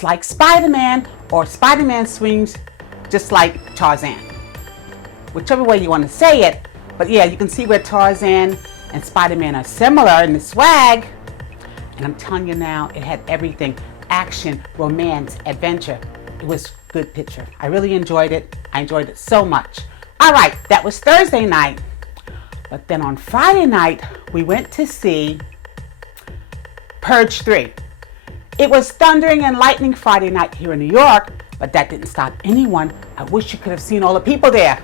It's like Spider-Man, or Spider-Man swings just like Tarzan. Whichever way you want to say it. But yeah, you can see where Tarzan and Spider-Man are similar in the swag. And I'm telling you now, it had everything. Action, romance, adventure. It was a good picture. I really enjoyed it. I enjoyed it so much. All right, that was Thursday night. But then on Friday night, we went to see Purge 3. It was thundering and lightning Friday night here in New York, but that didn't stop anyone. I wish you could have seen all the people there.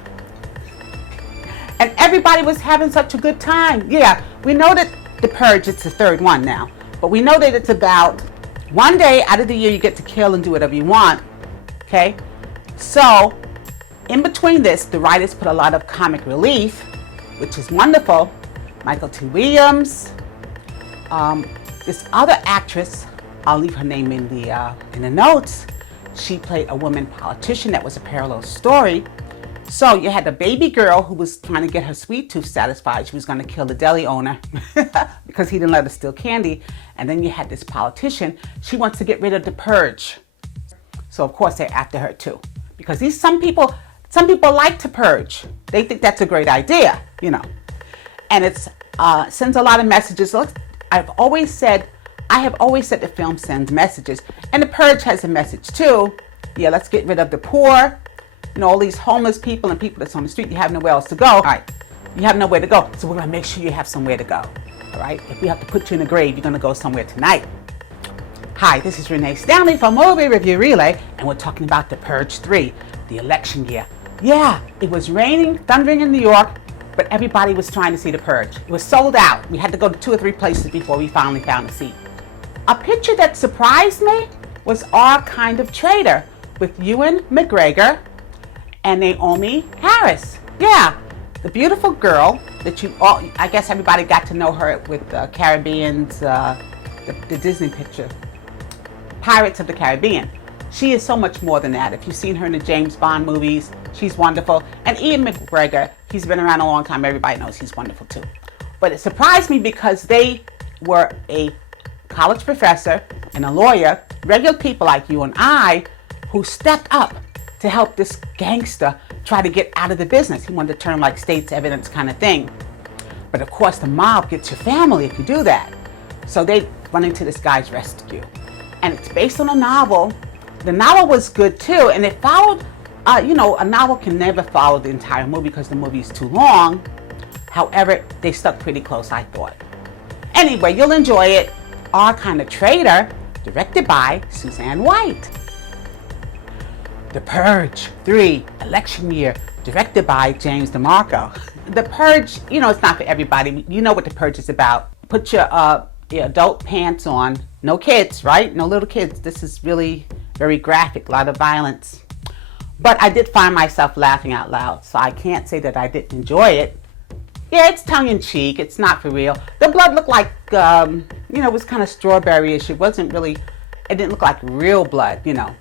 And everybody was having such a good time. Yeah, we know that the Purge, it's the third one now, but we know that it's about one day out of the year you get to kill and do whatever you want, okay? So, in between this, the writers put a lot of comic relief, which is wonderful. Michael T. Williams, this other actress, I'll leave her name in the notes. She played a woman politician. That was a parallel story. So you had the baby girl who was trying to get her sweet tooth satisfied. She was going to kill the deli owner because he didn't let her steal candy. And then you had this politician. She wants to get rid of the purge. So of course they're after her too, because some people like to purge. They think that's a great idea, you know. And it sends a lot of messages. I have always said the film sends messages, and the Purge has a message too. Yeah, let's get rid of the poor, you know, all these homeless people and people that's on the street. You have nowhere else to go. All right, you have nowhere to go, so we're gonna make sure you have somewhere to go. All right, if we have to put you in a grave, you're gonna go somewhere tonight. Hi, this is Renee Stanley from Movie Review Relay, and we're talking about the Purge 3, the election year. Yeah, it was raining, thundering in New York, but everybody was trying to see the Purge. It was sold out. We had to go to 2 or 3 places before we finally found a seat. A picture that surprised me was Our Kind of Traitor with Ewen, Mcgregor, and Naomie Harris. Yeah, the beautiful girl that I guess everybody got to know her with the Caribbean's, the Disney picture, Pirates of the Caribbean. She is so much more than that. If you've seen her in the James Bond movies, she's wonderful. And Ewen McGregor, he's been around a long time. Everybody knows he's wonderful too. But it surprised me because they were a college professor and a lawyer, regular people like you and I, who stepped up to help this gangster try to get out of the business. He wanted to turn like state's evidence kind of thing. But of course, the mob gets your family if you do that. So they run into this guy's rescue. And it's based on a novel. The novel was good too, and it followed, you know, a novel can never follow the entire movie because the movie is too long. However, they stuck pretty close, I thought. Anyway, you'll enjoy it. Our Kind of Traitor, directed by Suzanne White. The Purge 3, election year, directed by James DeMonaco. The Purge, you know, it's not for everybody. You know what the Purge is about. Put your adult pants on. No kids, right? No little kids. This is really very graphic, a lot of violence. But I did find myself laughing out loud, so I can't say that I didn't enjoy it. Yeah, it's tongue-in-cheek. It's not for real. The blood looked like, you know, it was kind of strawberry-ish. It wasn't really, it didn't look like real blood, you know.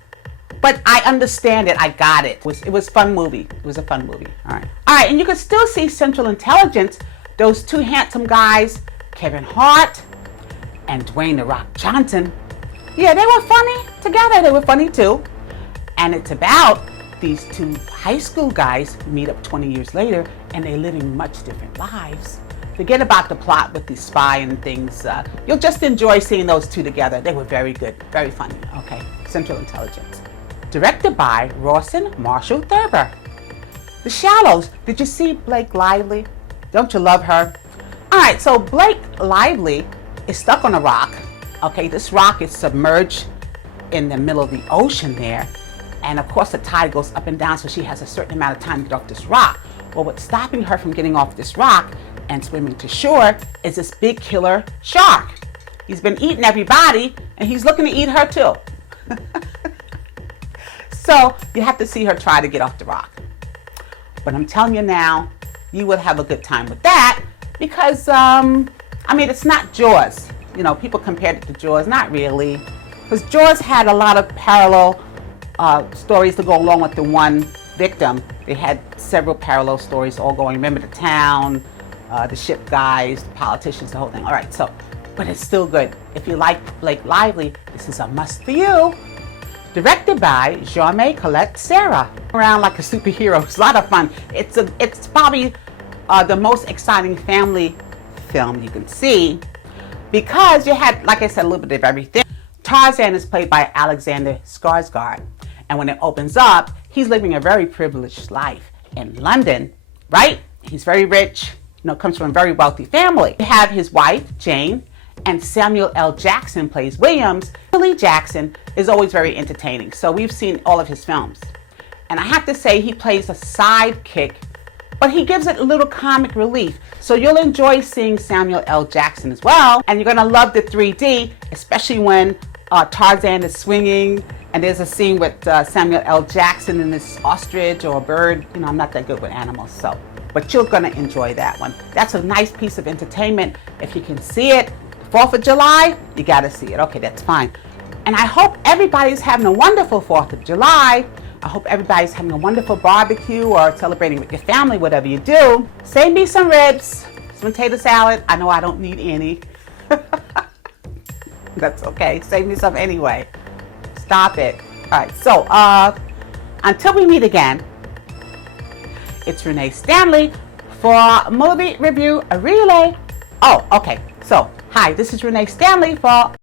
But I understand it. I got it. It was a fun movie. It was a fun movie. All right, and you can still see Central Intelligence. Those 2 handsome guys, Kevin Hart and Dwayne "The Rock" Johnson. Yeah, they were funny together. They were funny too. And it's about these 2 high school guys who meet up 20 years later, and they're living much different lives. Forget about the plot with the spy and things. You'll just enjoy seeing those 2 together. They were very good, very funny. Okay, Central Intelligence. Directed by Rawson Marshall Thurber. The Shallows. Did you see Blake Lively? Don't you love her? All right, so Blake Lively is stuck on a rock. Okay, this rock is submerged in the middle of the ocean there. And of course the tide goes up and down, so she has a certain amount of time to get off this rock. Well, what's stopping her from getting off this rock and swimming to shore is this big killer shark. He's been eating everybody, and he's looking to eat her too. So you have to see her try to get off the rock. But I'm telling you now, you will have a good time with that because, I mean, it's not Jaws. You know, people compared it to Jaws. Not really. Because Jaws had a lot of parallel stories to go along with the one victim. They had several parallel stories all going. Remember the town, the ship guys, the politicians, the whole thing. All right, so, but it's still good. If you like Blake Lively, this is a must for you. Directed by Jaime Colette Serra. Around like a superhero. It's a lot of fun. It's probably the most exciting family film you can see, because you had, like I said, a little bit of everything. Tarzan is played by Alexander Skarsgård, and when it opens up, he's living a very privileged life in London, right? He's very rich, comes from a very wealthy family. You have his wife, Jane, and Samuel L. Jackson plays Williams. Billy Jackson is always very entertaining, so we've seen all of his films. And I have to say, he plays a sidekick, but he gives it a little comic relief. So you'll enjoy seeing Samuel L. Jackson as well. And you're gonna love the 3D, especially when Tarzan is swinging and there's a scene with Samuel L. Jackson and this ostrich or a bird. I'm not that good with animals, but you're gonna enjoy that one. That's a nice piece of entertainment. If you can see it, 4th of July, you gotta see it. Okay, that's fine. And I hope everybody's having a wonderful 4th of July. I hope everybody's having a wonderful barbecue or celebrating with your family, whatever you do. Save me some ribs, some potato salad. I know I don't need any. That's okay. Save me some anyway. Stop it. All right. So until we meet again, it's Renee Stanley for Movie Review Relay. Oh, okay. So, hi, this is Renee Stanley for